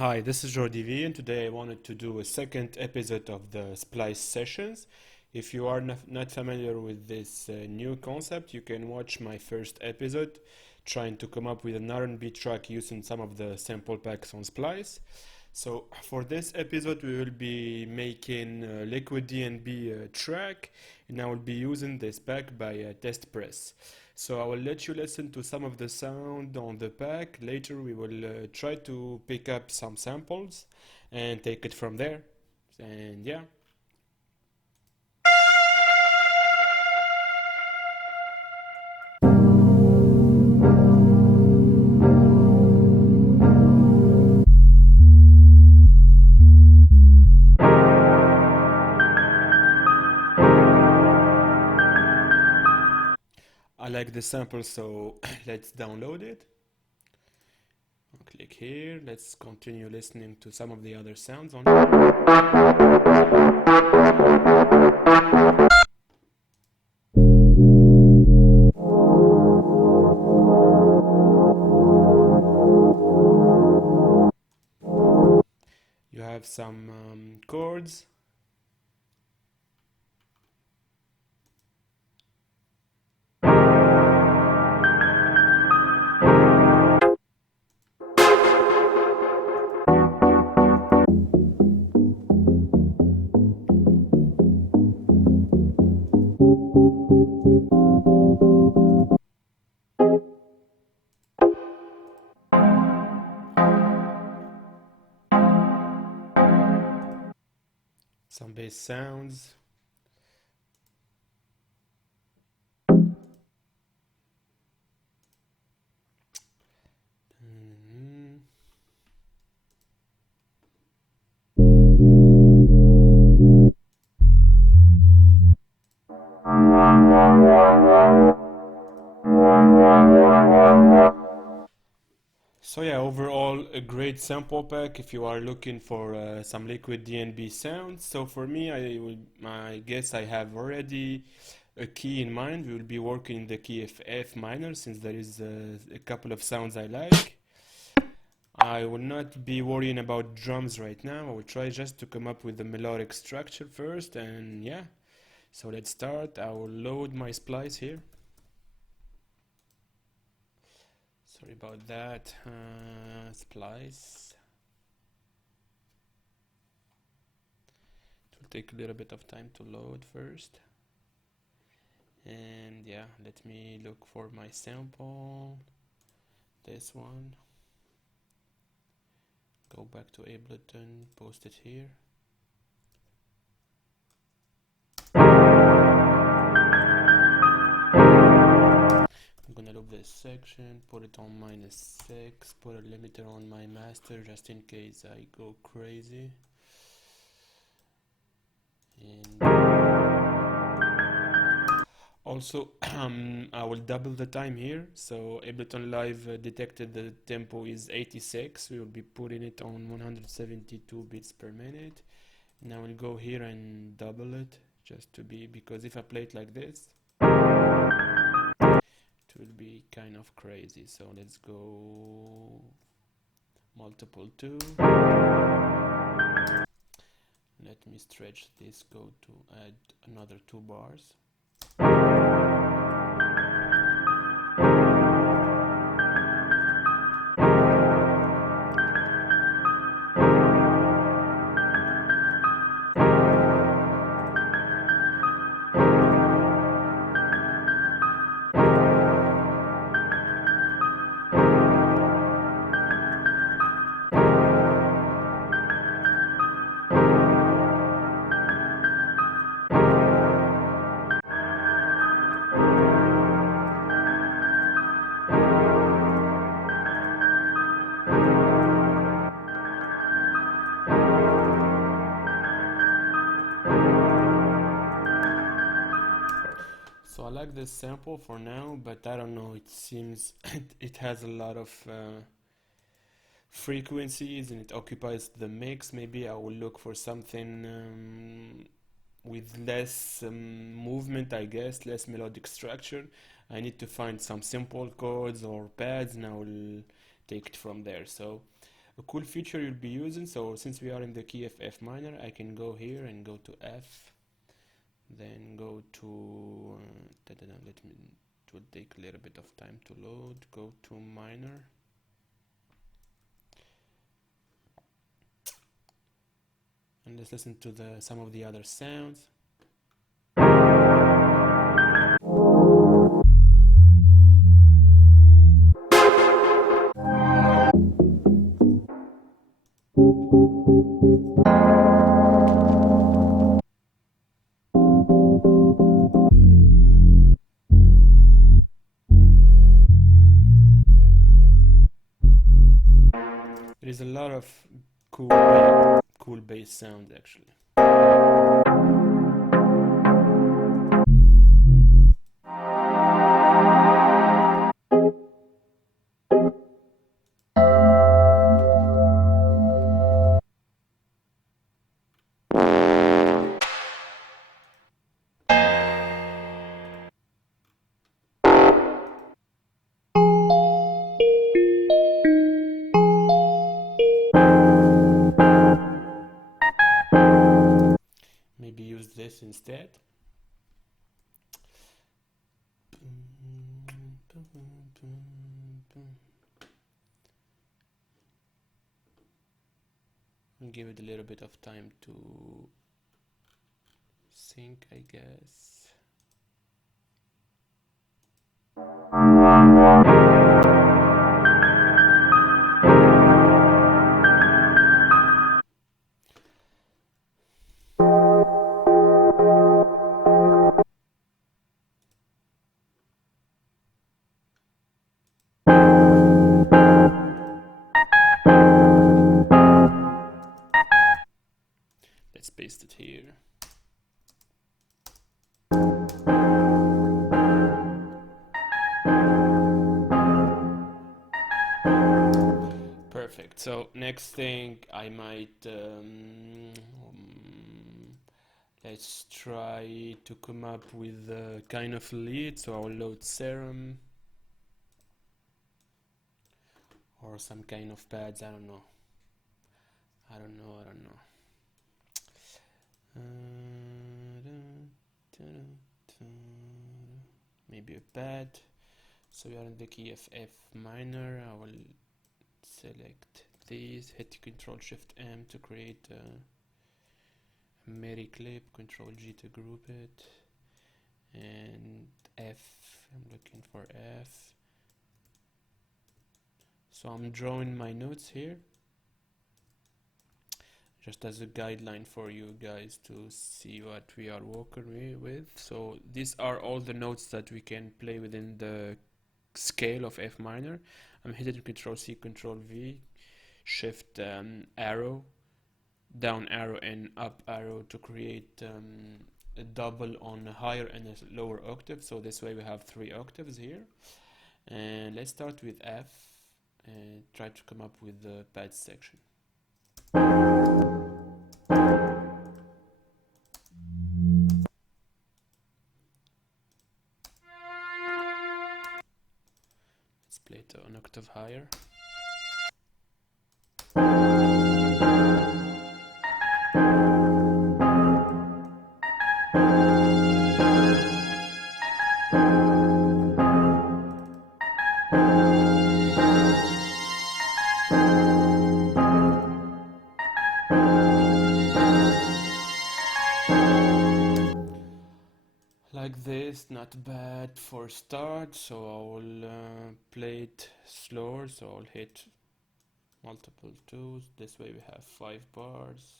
Hi, this is JordyW, and today I wanted to do a second episode of the Splice sessions. If you are not familiar with this new concept, you can watch my first episode trying to come up with an R&B track using some of the sample packs on Splice. So for this episode, we will be making a Liquid DNB track, and I will be using this pack by Test Press. So I will let you listen to some of the sound on the pack. Later we will try to pick up some samples and take it from there. And yeah. I like the sample, so let's download it. I'll click here. Let's continue listening to some of the other sounds on it. You have some chords. Some bass sounds. Mhm. So yeah, overall a great sample pack if you are looking for some liquid DNB sounds. So for me, I guess I have already a key in mind. We will be working in the key of F minor since there is a couple of sounds I like. I will not be worrying about drums right now. I will try just to come up with the melodic structure first, and yeah. So let's start. I will load my splice here. Sorry about that. Splice. It will take a little bit of time to load first. And yeah, let me look for my sample. This one. Go back to Ableton, post it here. I'm gonna loop this section, put it on -6, put a limiter on my master just in case I go crazy. And also, I will double the time here. So Ableton Live detected the tempo is 86. We will be putting it on 172 beats per minute. Now we'll go here and double it just to be, because if I play it like this, it will be kind of crazy. So let's go multiple 2. Let me stretch this, go to add another 2 bars. So I like this sample for now, but I don't know, it seems it has a lot of frequencies and it occupies the mix. Maybe I will look for something with less movement, I guess, less melodic structure. I need to find some simple chords or pads and I will take it from there. So a cool feature you'll be using. So since we are in the key of F minor, I can go here and go to F, then go to let me, it will take a little bit of time to load. Go to minor, and let's listen to some of the other sounds. There is a lot of cool bass sound actually. Maybe use this instead. And give it a little bit of time to sync, I guess. Let's paste it here. Perfect. So next thing I might let's try to come up with a kind of lead. So I'll load serum or some kind of pads. I don't know. Maybe a pad. So we are in the key of F minor. I will select these, hit Ctrl Shift M to create a MIDI clip, Ctrl G to group it, and F, I'm looking for F. So I'm drawing my notes here just as a guideline for you guys to see what we are working with. So these are all the notes that we can play within the scale of F minor. I'm hitting Ctrl C, Ctrl V, Shift arrow, down arrow and up arrow to create a double on a higher and a lower octave. So this way we have 3 octaves here. And let's start with F and try to come up with the pad section. Let's play it an octave higher. Like this, not bad for start. So I will play it slower. So I'll hit multiple 2s. This way we have 5 bars.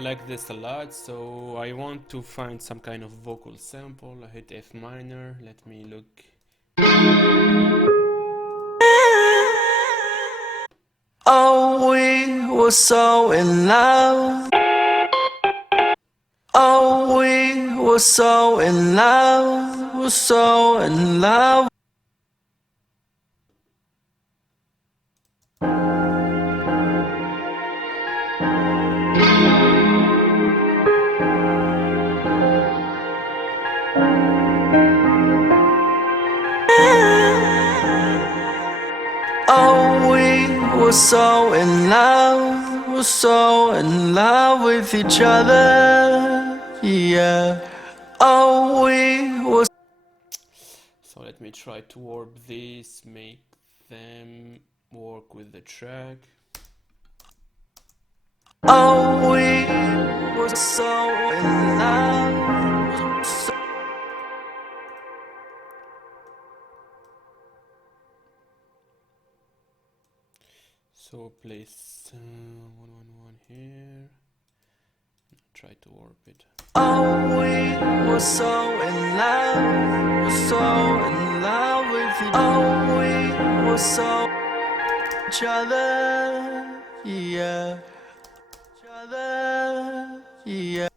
like this a lot, so I want to find some kind of vocal sample. I hit F minor, let me look. Oh, we were so in love. Oh, we were so in love. We're so in love. Oh, we were so in love. We're so in love with each other. Yeah. Oh, we were. So let me try to warp these, make them work with the track. Oh, we were so in love. So place 111 here. Try to warp it. Oh, we were so in love. We're so in love with each other. Oh, we were so each other. Yeah. Each other. Yeah.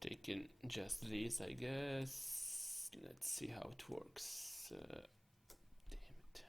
Taking just these, I guess. Let's see how it works. Damn it.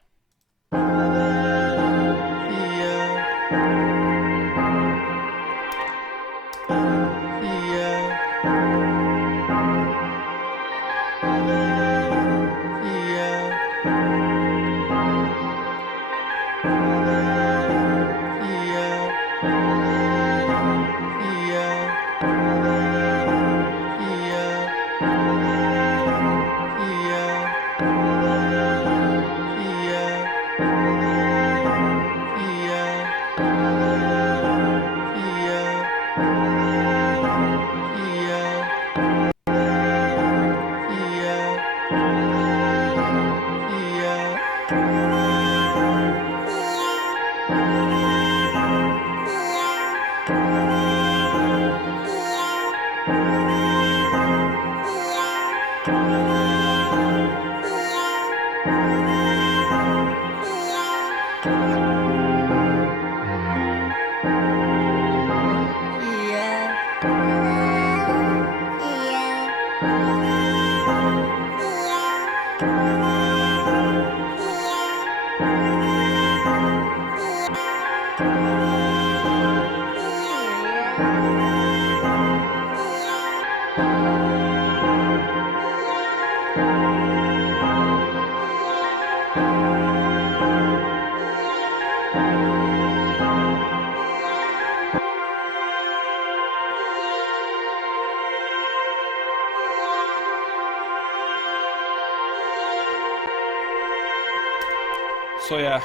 So yeah,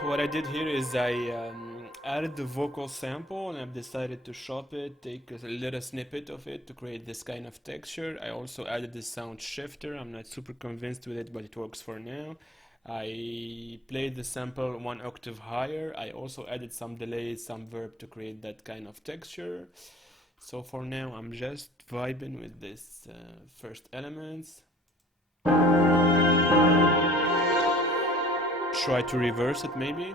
what I did here is I added the vocal sample and I've decided to chop it, take a little snippet of it to create this kind of texture. I also added the sound shifter. I'm not super convinced with it, but it works for now. I played the sample 1 octave higher. I also added some delay, some verb to create that kind of texture. So for now, I'm just vibing with this first elements. Try to reverse it maybe.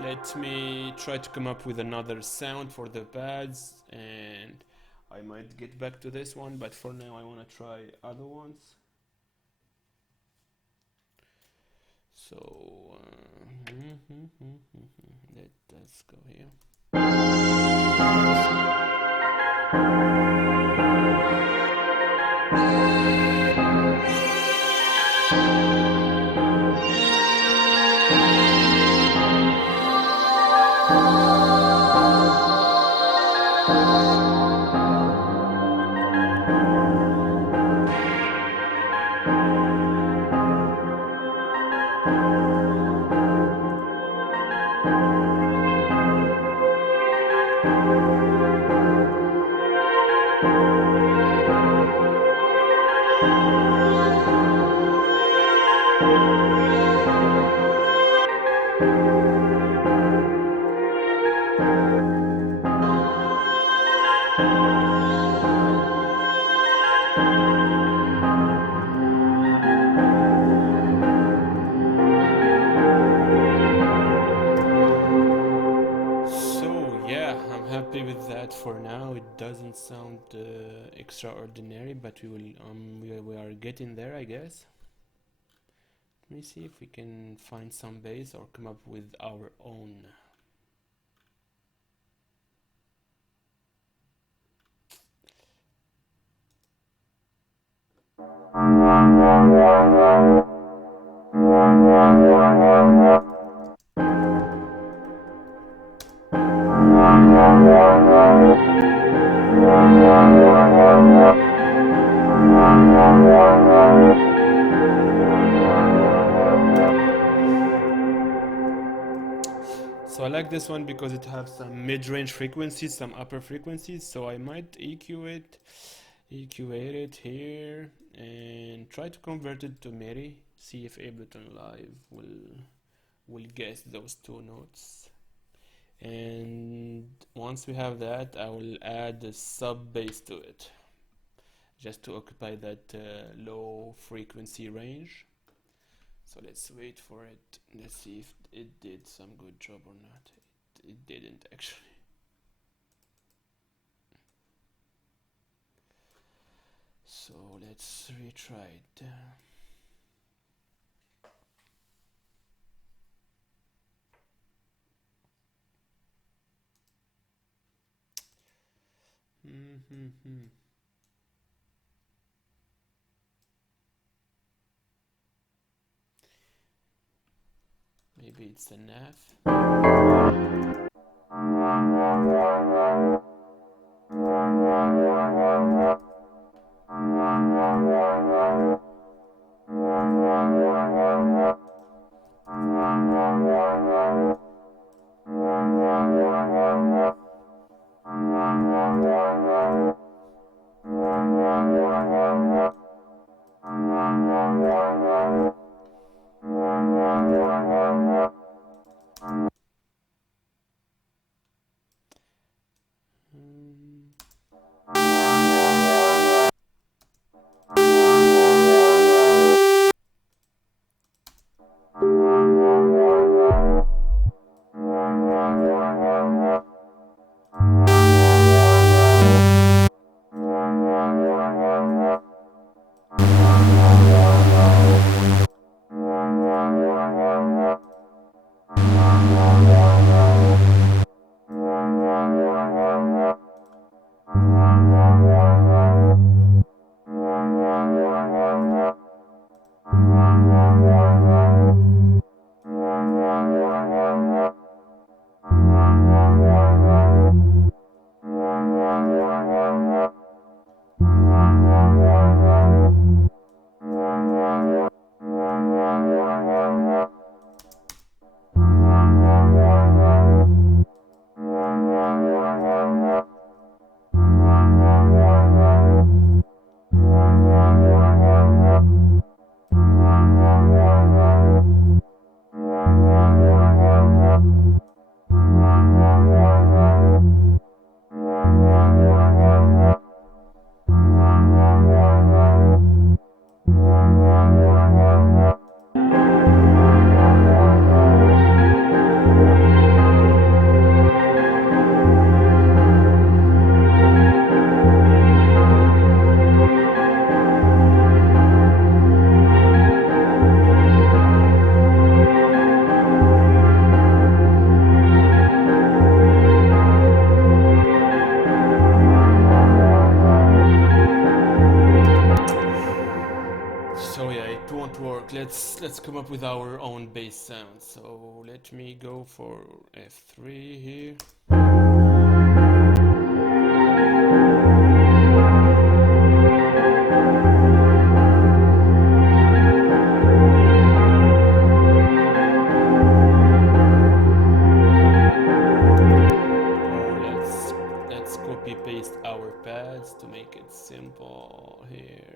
Let me try to come up with another sound for the pads, and I might get back to this one, but for now I want to try other ones. So let's go here. extraordinary, but we are getting there, I guess. Let me see if we can find some bass or come up with our own. So I like this one because it has some mid-range frequencies, some upper frequencies, so I might EQ it here and try to convert it to MIDI, see if Ableton Live will guess those two notes. And once we have that, I will add a sub bass to it, just to occupy that low frequency range. So let's wait for it. Let's see if it did some good job or not. It didn't actually. So let's retry it. Maybe it's a nav. Let's come up with our own bass sound. So let me go for F3 here. Or let's copy paste our pads to make it simple here.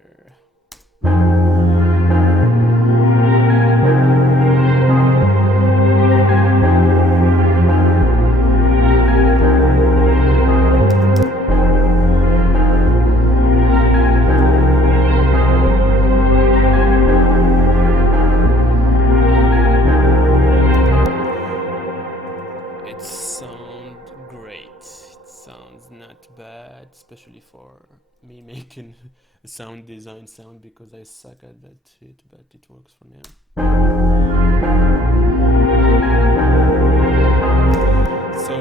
Especially for me making a sound design sound because I suck at that shit, but it works for now. So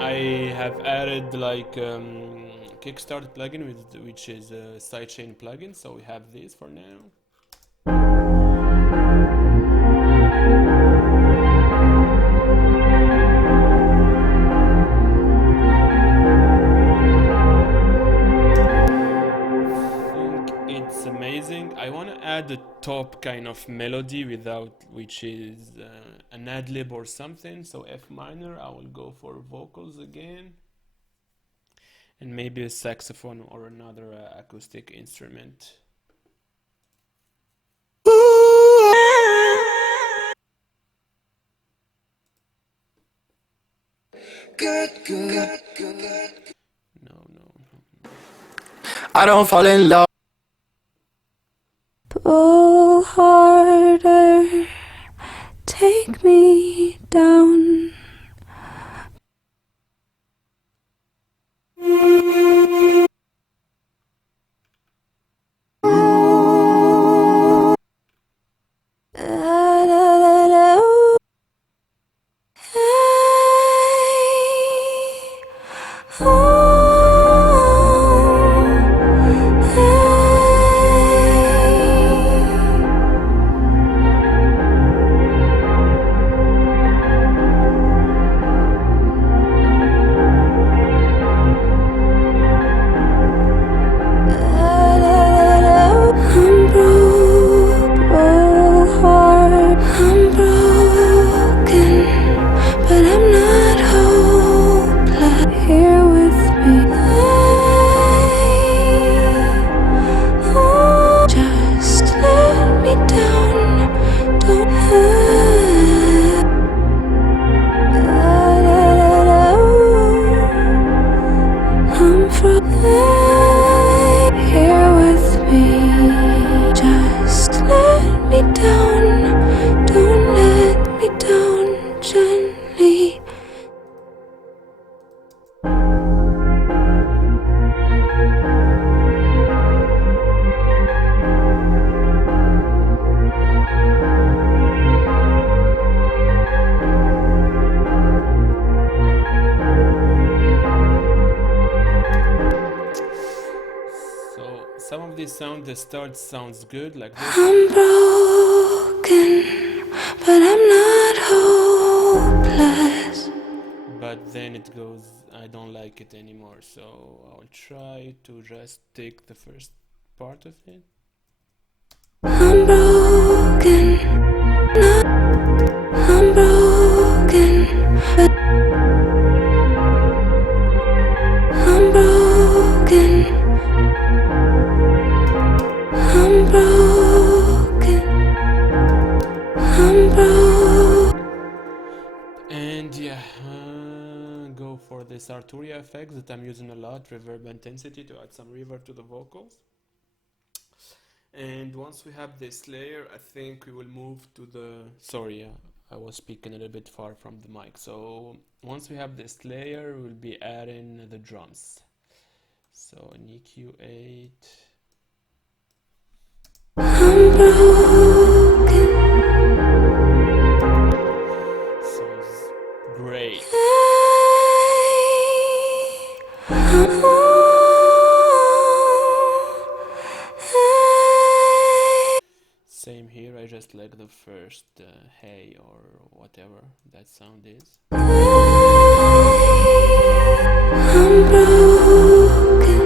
I have added like Kickstart plugin which is a sidechain plugin, so we have this for now. Amazing. I want to add a top kind of melody which is an ad-lib or something. So F minor, I will go for vocals again, and maybe a saxophone or another acoustic instrument. No. I don't fall in love. Pull harder, take me down. The start sounds good like this. I'm broken, but I'm not hopeless. But then it goes, I don't like it anymore, so I'll try to just take the first part of it. I'm broken, I'm broken, but I'm broken. I'm broken. And yeah, go for this Arturia effect that I'm using a lot, reverb intensity, to add some reverb to the vocals. And once we have this layer, I think we will move to the... Sorry, I was speaking a little bit far from the mic. So once we have this layer, we'll be adding the drums. So an EQ8. I'm broken. Sounds great. Same here, I just like the first hey or whatever that sound is. I'm broken.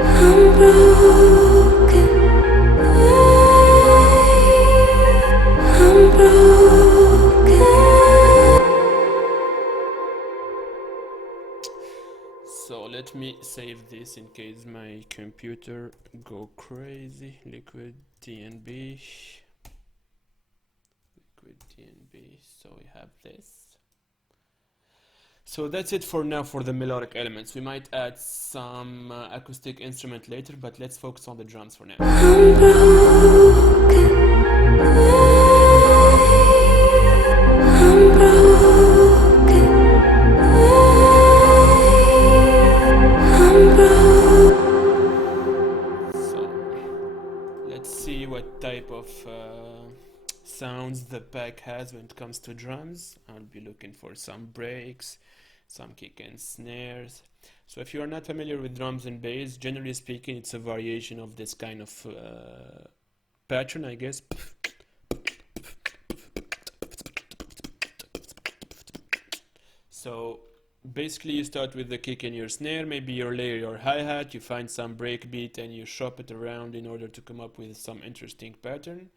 I'm broken. I'm broken. So let me save this in case my computer go crazy. Liquid DNB. So we have this. So that's it for now for the melodic elements. We might add some acoustic instrument later, but let's focus on the drums for now. I'm broken. I'm broken. sounds the pack has when it comes to drums. I'll be looking for some breaks, some kick and snares. So if you are not familiar with drums and bass, generally speaking, it's a variation of this kind of pattern, I guess. So basically you start with the kick and your snare, maybe you layer your hi-hat, you find some breakbeat and you shop it around in order to come up with some interesting pattern.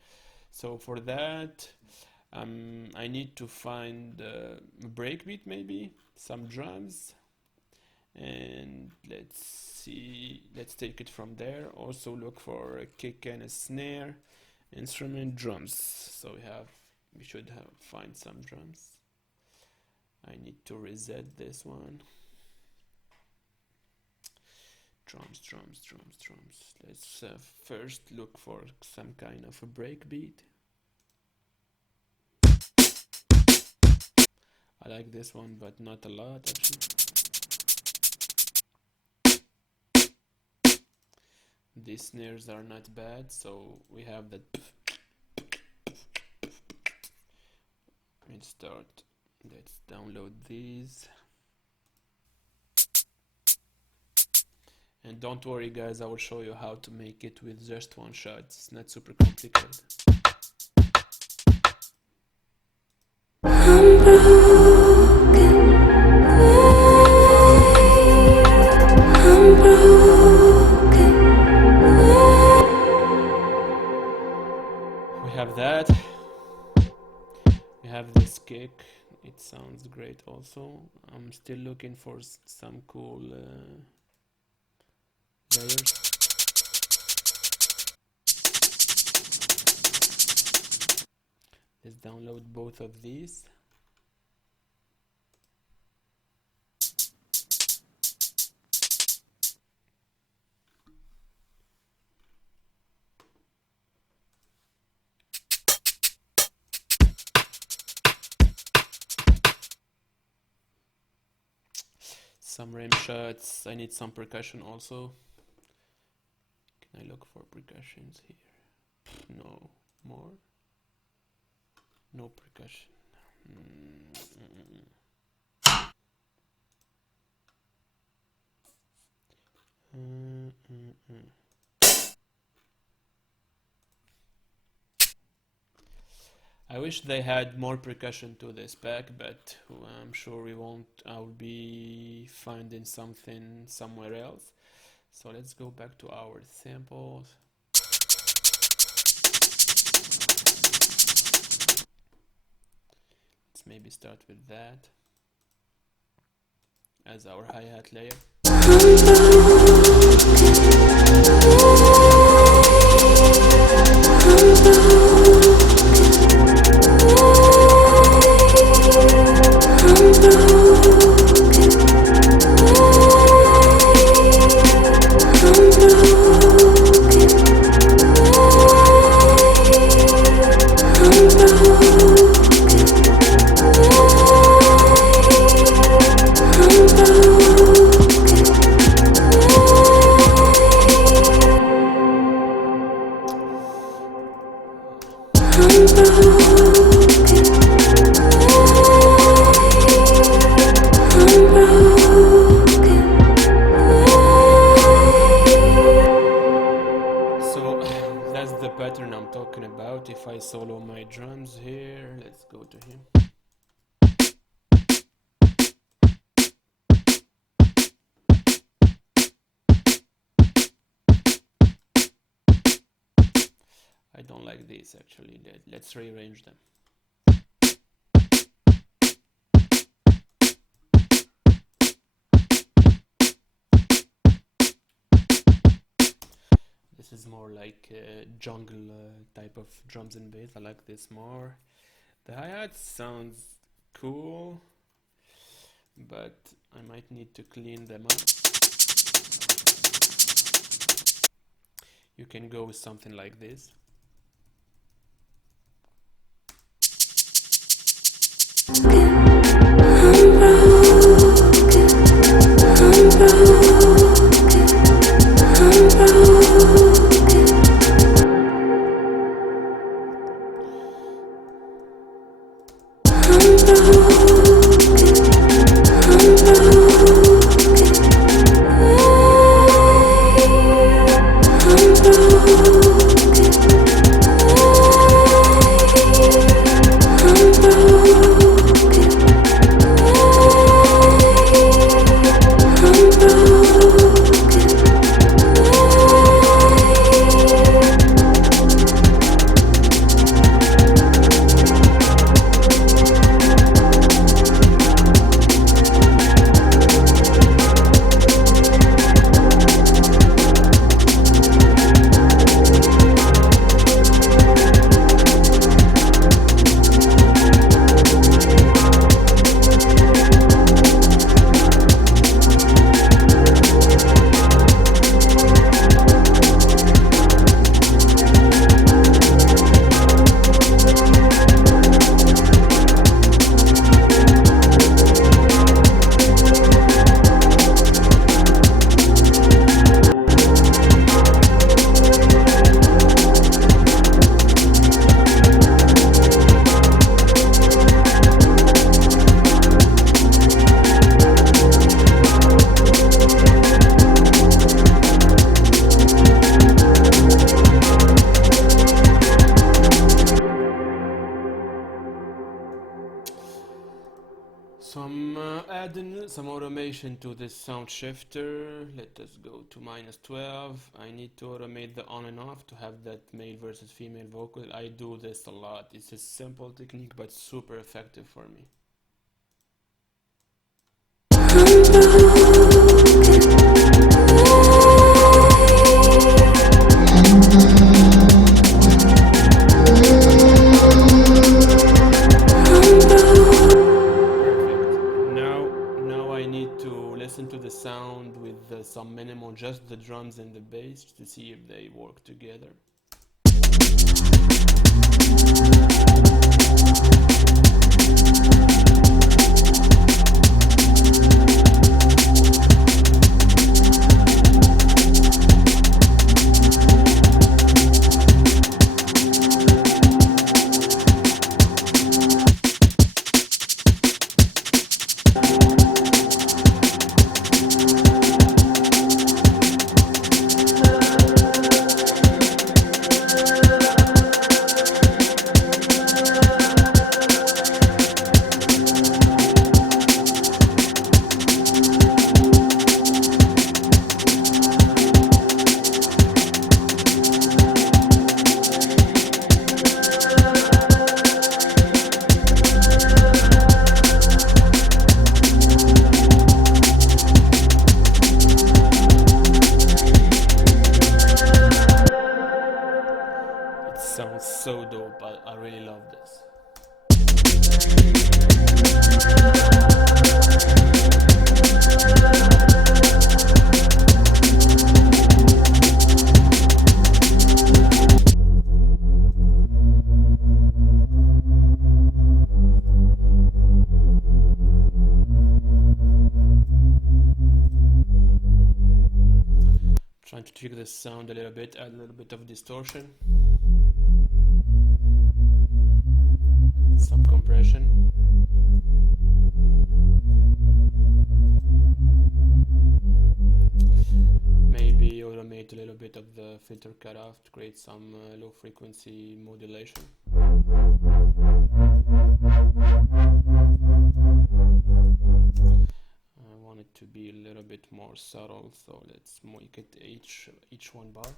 So for that, I need to find a breakbeat, maybe some drums, and let's see, let's take it from there. Also look for a kick and a snare, instrument, drums. So we should find some drums. I need to reset this one. Drums. Let's first look for some kind of a breakbeat. I like this one, but not a lot actually. These snares are not bad, so we have that. Let's download these. And don't worry guys, I will show you how to make it with just one shot. It's not super complicated. I'm broken. I'm broken. We have that. We have this kick. It sounds great also. I'm still looking for some cool layers. Let's download both of these. Some rim shots. I need some percussion also. Can I look for percussions here? No more. No percussion. I wish they had more percussion to this pack, but I'm sure we won't. I'll be finding something somewhere else. So let's go back to our samples. Let's maybe start with that as our hi-hat layer. If I solo my drums here, let's go to him. I don't like these actually. Let's rearrange them. This is more like a jungle type of drums and bass. I like this more. The hi-hat sounds cool, but I might need to clean them up. You can go with something like this. some automation to this sound shifter. Let us go to -12. I need to automate the on and off to have that male versus female vocal. I do this a lot. It's a simple technique but super effective for me. To the sound with some minimal, just the drums and the bass, to see if they work together. Sounds so dope. I really love this. Trying to tweak the sound a little bit, add a little bit of distortion. Some compression. Maybe automate a little bit of the filter cutoff to create some low frequency modulation. I want it to be a little bit more subtle, so let's make it each one bar.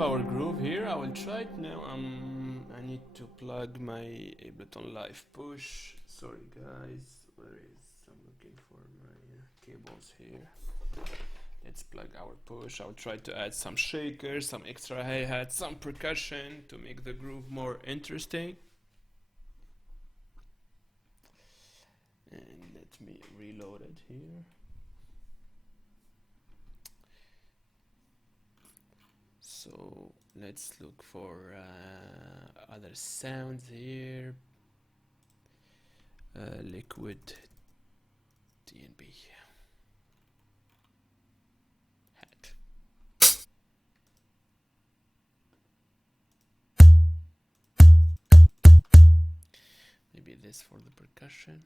Our groove here. I will try it now. I need to plug my Ableton Live push. Sorry guys, where is, I'm looking for my cables here. Let's plug our push. I'll try to add some shakers, some extra hi-hats, some percussion to make the groove more interesting. And let me reload it here. So let's look for other sounds here. Liquid DNB hat. Maybe this for the percussion.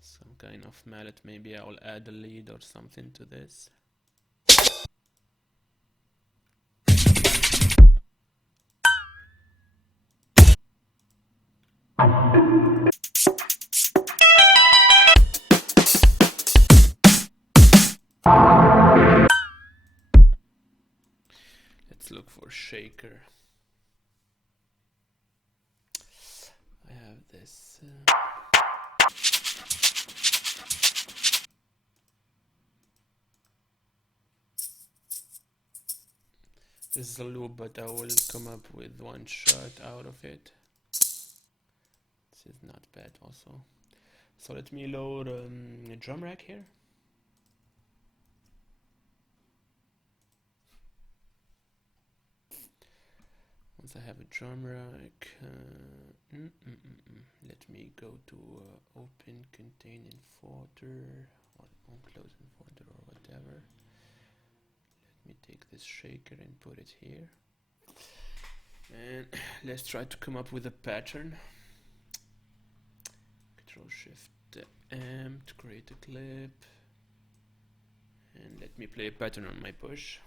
Some kind of mallet. Maybe I will add a lead or something to this. Let's look for shaker. I have this. This is a loop, but I will come up with one shot out of it. This is not bad also. So let me load a drum rack here. Once I have a drum rack, let me go to open contain in folder or unclose in folder or whatever. Let me take this shaker and put it here. And let's try to come up with a pattern. Control Shift M to create a clip. And let me play a pattern on my push.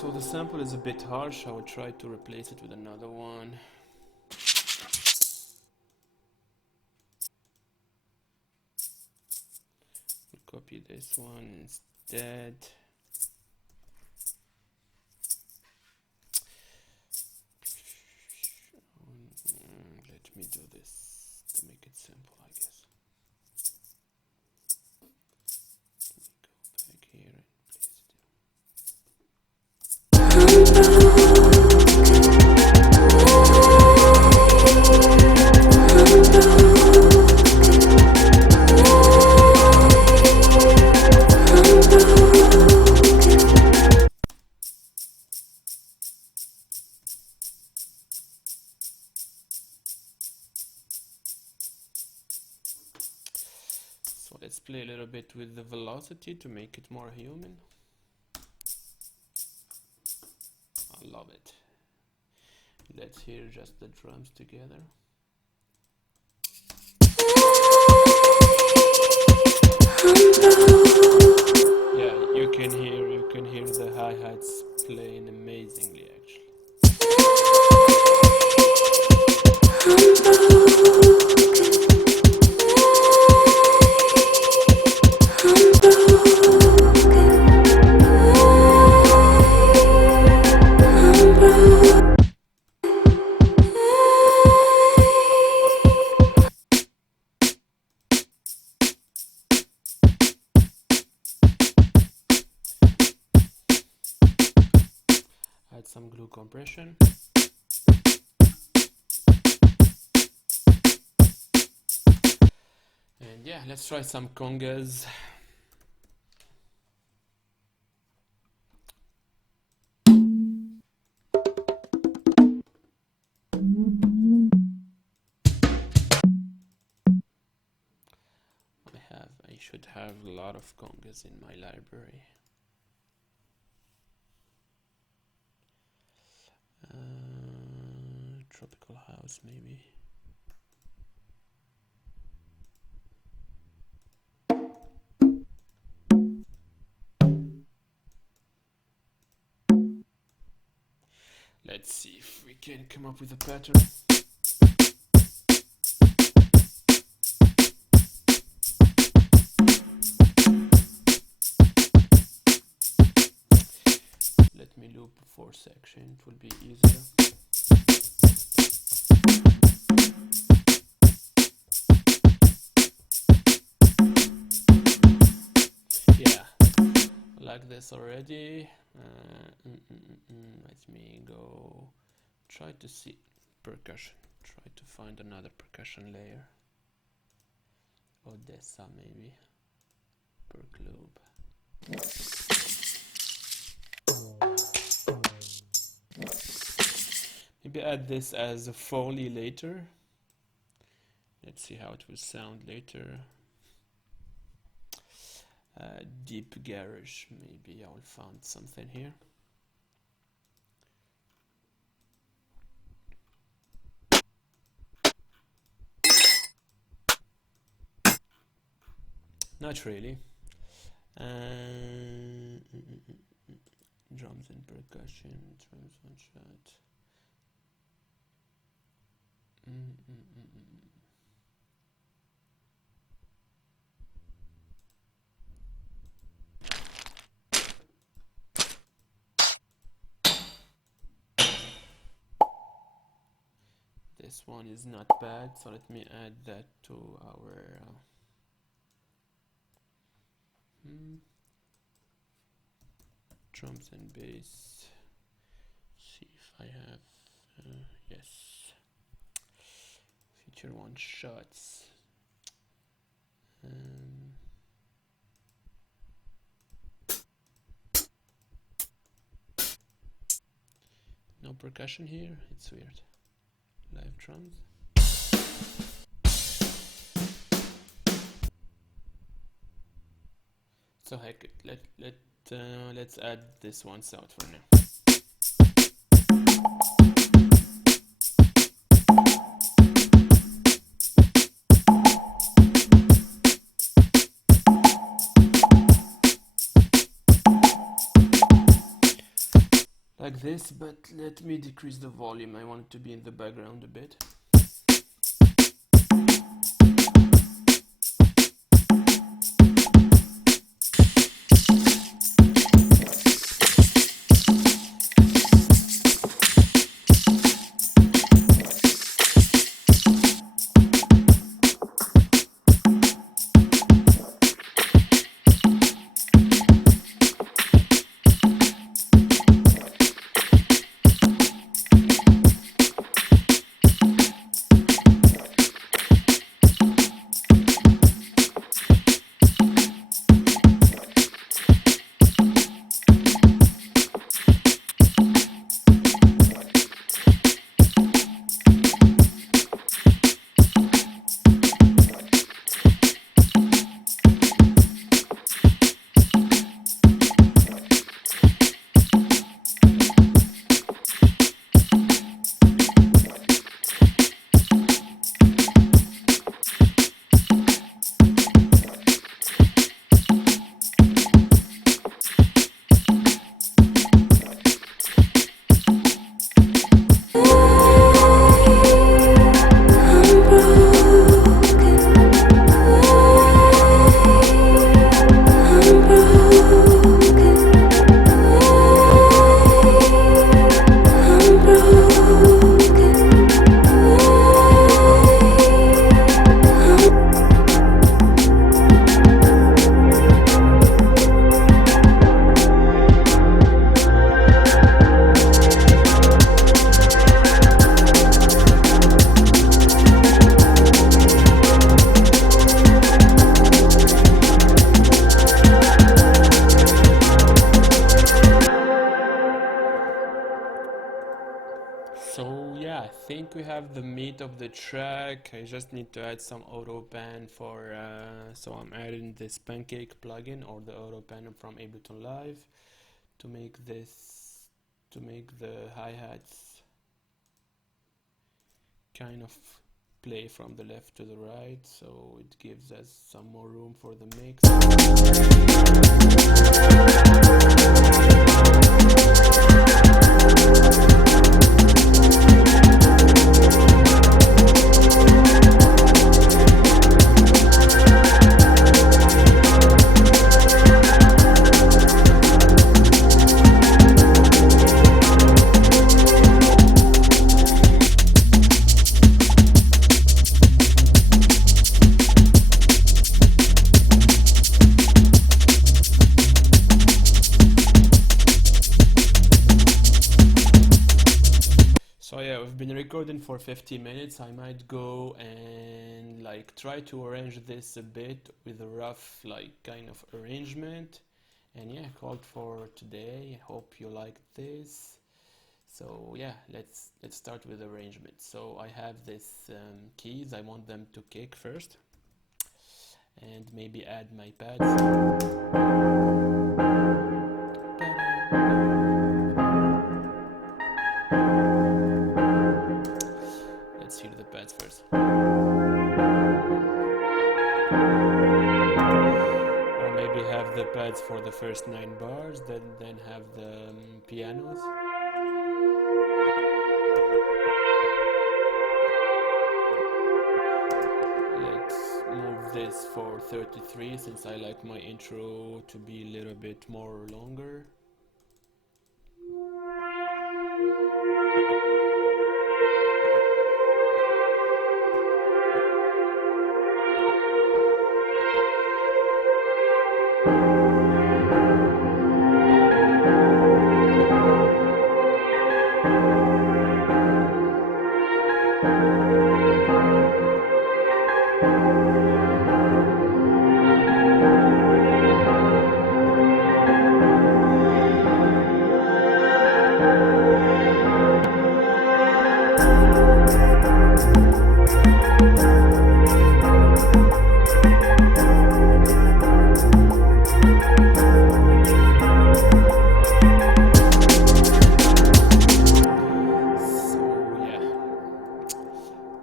So the sample is a bit harsh, I will try to replace it with another one. We'll copy this one instead. Let me do this to make it simple, I guess. Let me go back here and place it. So let's play a little bit with the velocity to make it more human. I love it. Let's hear just the drums together. Yeah, you can hear the hi-hats playing amazingly actually. Add some glue compression. And yeah, let's try some congas. I should have a lot of congas in my library. Tropical house maybe. Let's see if we can come up with a pattern. Let me loop 4 sections, it will be easier. Yeah, like this already. Let me go try to see percussion. Try to find another percussion layer. Odessa maybe. Perc loop. Maybe add this as a Foley later. Let's see how it will sound later. Deep garage, maybe I will find something here. Not really. Drums and percussion, drums one shot. This one is not bad, so let me add that to our drums and bass. See if I have yes, feature one shots. No percussion here, it's weird. Live drums. So heck it, let's add this one out for now. Like this, but let me decrease the volume. I want it to be in the background a bit. So yeah, I think we have the meat of the track. I just need to add some auto pan for so I'm adding this pancake plugin or the auto pan from Ableton Live to make the hi-hats kind of play from the left to the right, so it gives us some more room for the mix. Recording for 50 minutes. I might go and like try to arrange this a bit with a rough like kind of arrangement, and yeah, called for today. I hope you like this. So yeah, let's start with arrangement. So I have this keys. I want them to kick first, and maybe add my pads. Let's hear the pads first. Or maybe have the pads for the first 9 bars, then have the pianos. Let's move this for 33 since I like my intro to be a little bit more longer.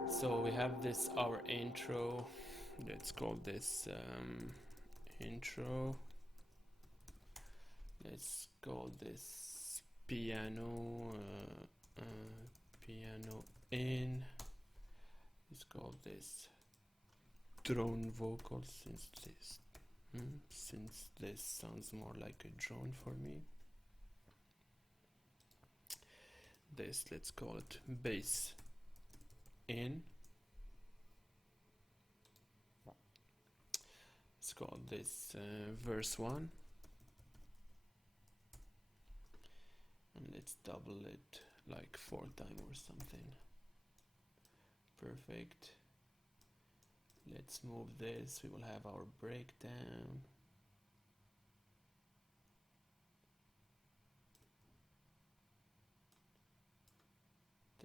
So we have this our intro. Let's call this intro. Let's call this piano piano in. Let's call this drone vocals since this sounds more like a drone for me. This, let's call it bass in. Let's call this verse 1, and let's double it like 4 times or something. Perfect. Let's move this. We will have our breakdown.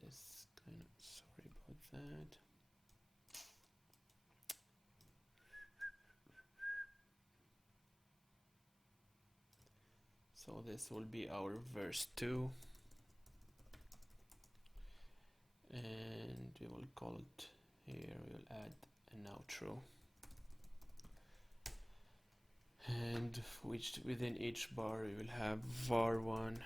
This kind of, sorry about that. So this will be our verse 2, and we will call it here, we will add an outro, and which within each bar we will have var1,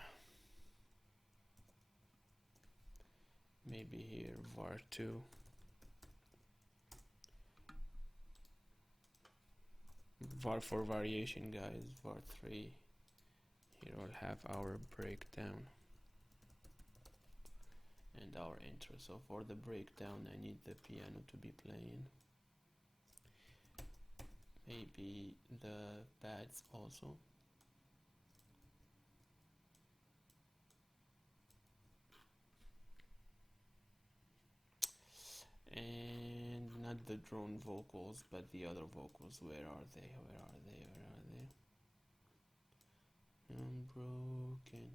maybe here var2, var for variation guys, var3. Here we'll have our breakdown and our intro. So for the breakdown I need the piano to be playing, maybe the pads also. And not the drone vocals, but the other vocals. Where are they? Where are they? Where are they? Unbroken,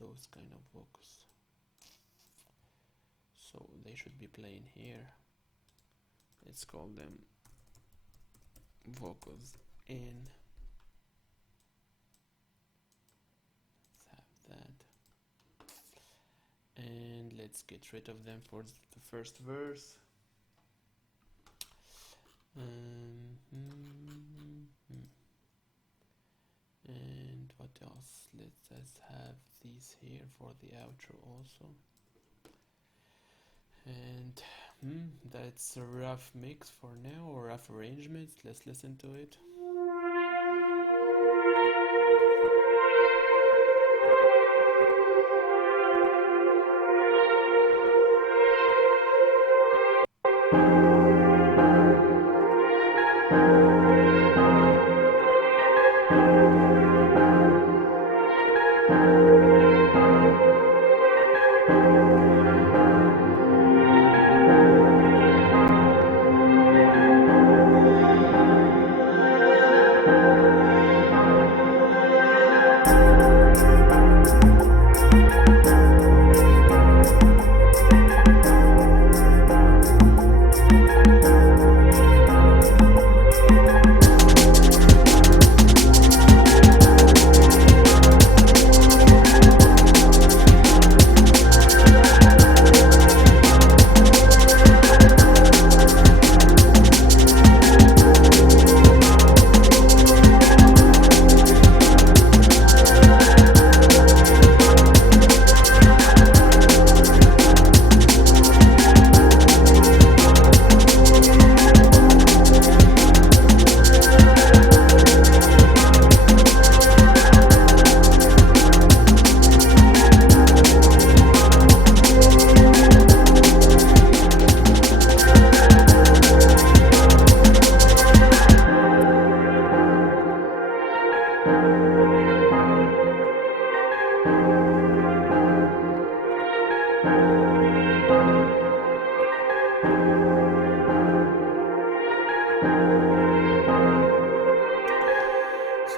those kind of vocals. So they should be playing here. Let's call them vocals in. Let's have that. And let's get rid of them for the first verse. And what else? Let's have these here for the outro also. And that's a rough mix for now, or rough arrangements. Let's listen to it.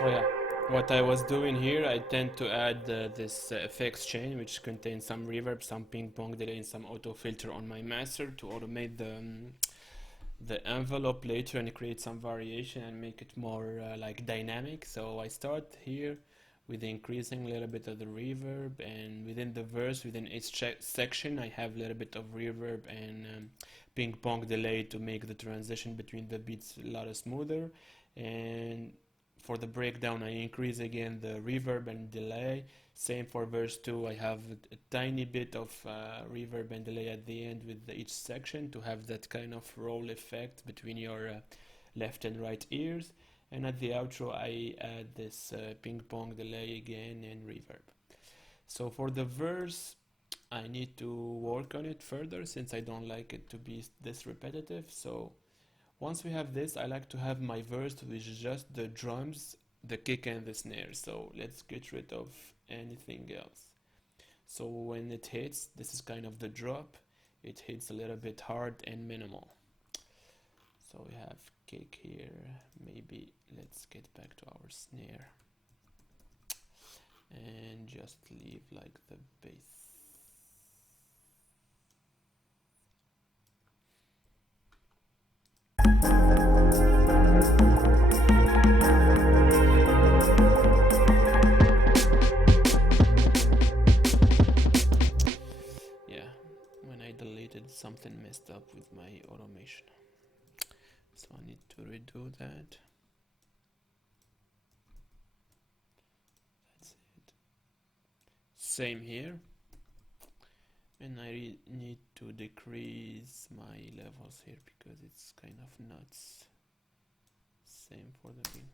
So yeah, what I was doing here, I tend to add this effects chain, which contains some reverb, some ping pong delay, and some auto filter on my master to automate the envelope later and create some variation and make it more like dynamic. So I start here with increasing a little bit of the reverb, and within the verse, within each section, I have a little bit of reverb and ping pong delay to make the transition between the beats a lot smoother. And for the breakdown, I increase again the reverb and delay. Same for verse 2, I have a tiny bit of reverb and delay at the end with each section to have that kind of roll effect between your left and right ears. And at the outro, I add this ping pong delay again and reverb. So for the verse, I need to work on it further since I don't like it to be this repetitive. So once we have this, I like to have my verse with just the drums, the kick and the snare. So let's get rid of anything else. So when it hits, this is kind of the drop. It hits a little bit hard and minimal. So we have kick here. Maybe let's get back to our snare and just leave like the bass. Yeah, when I deleted, something messed up with my automation. So I need to redo that. That's it. Same here. And I need to decrease my levels here because it's kind of nuts. Same for the beat.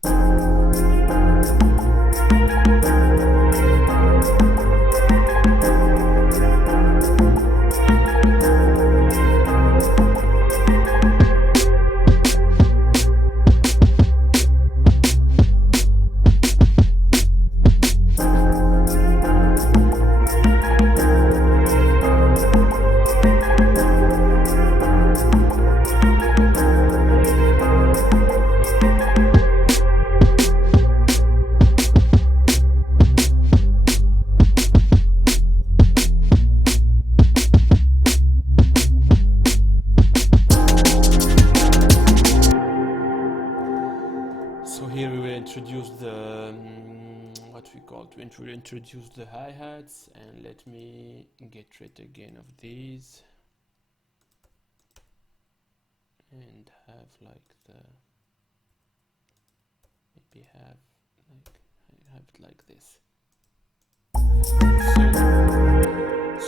Introduce the introduce the hi-hats, and let me get rid again of these and have like the maybe have it like this.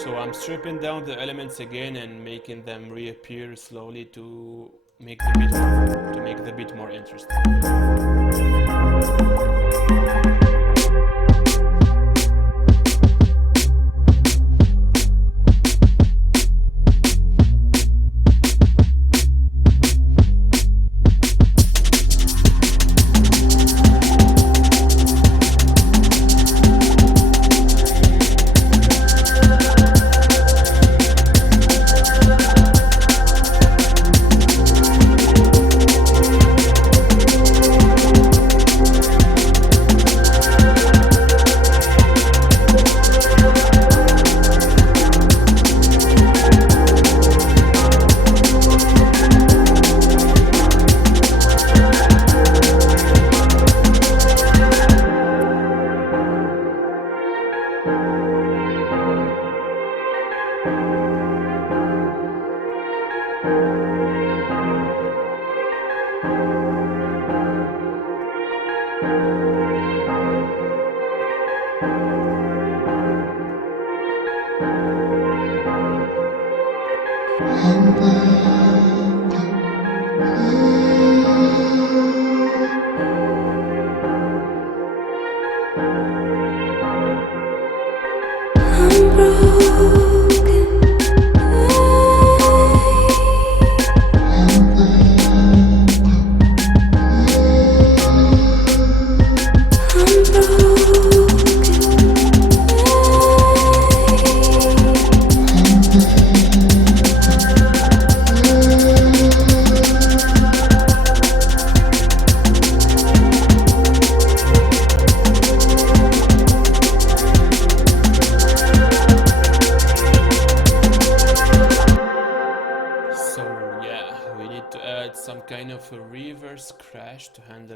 So I'm stripping down the elements again and making them reappear slowly to make the beat more interesting.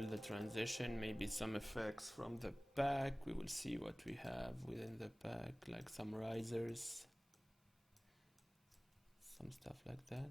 the transition, maybe some effects from the back. We will see what we have within the back, like some risers, some stuff like that.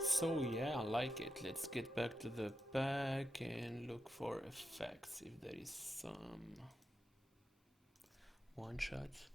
So yeah, I like it. Let's get back to the back and look for effects if there is some one shots.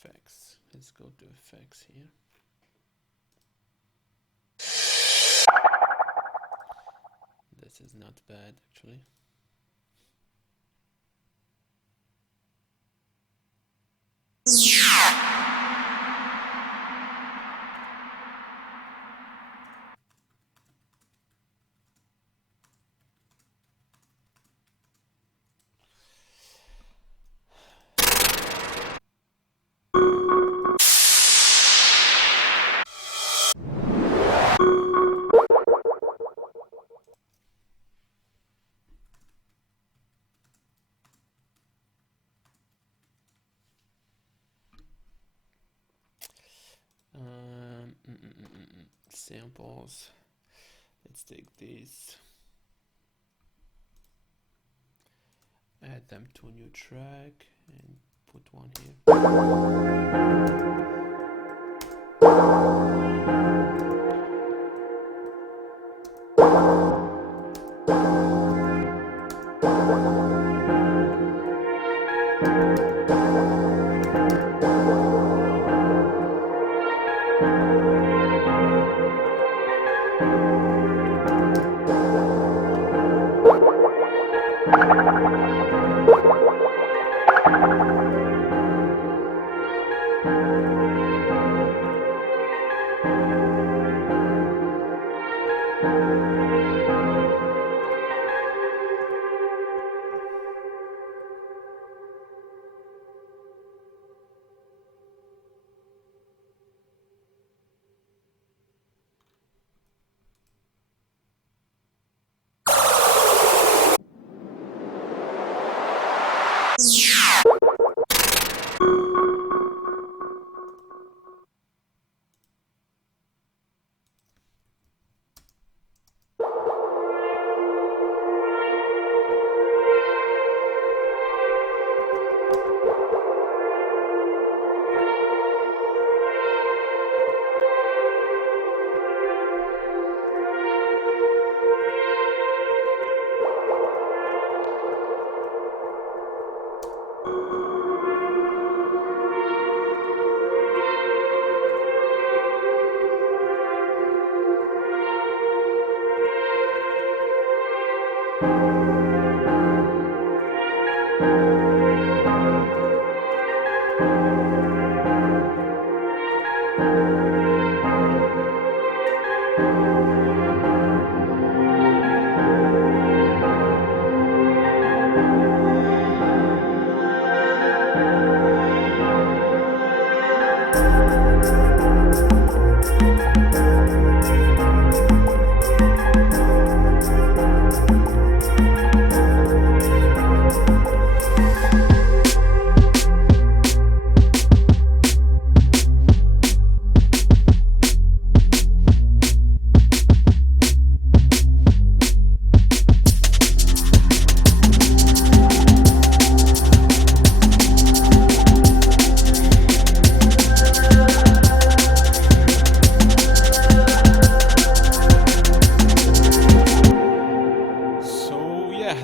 Effects. Let's go to effects here. This is not bad actually. Samples. Let's take these, add them to a new track and put one here.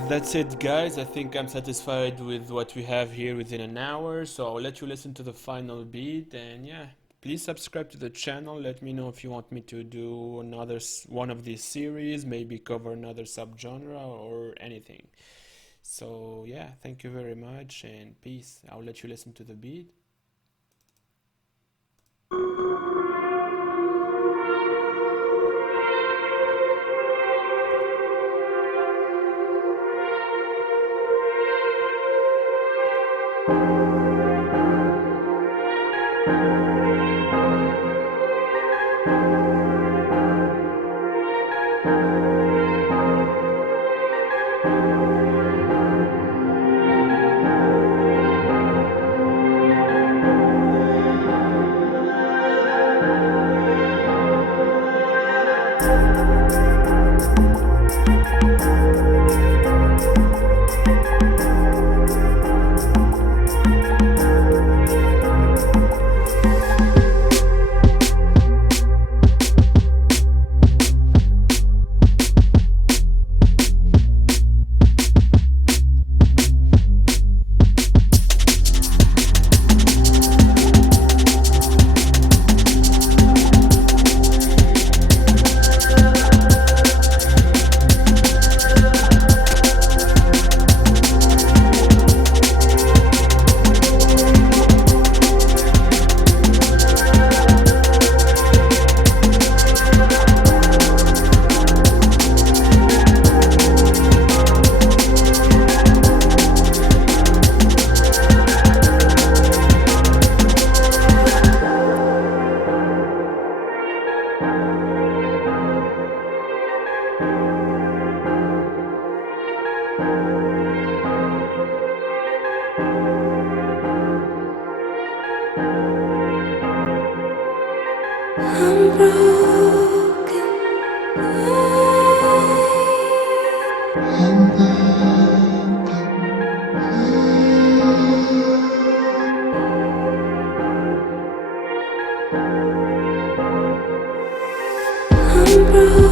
That's it, guys. I think I'm satisfied with what we have here within an hour, so I'll let you listen to the final beat. And yeah, please subscribe to the channel. Let me know if you want me to do another one of these series, maybe cover another subgenre or anything. So yeah, thank you very much and peace. I'll let you listen to the beat. I'm broken. I'm broken.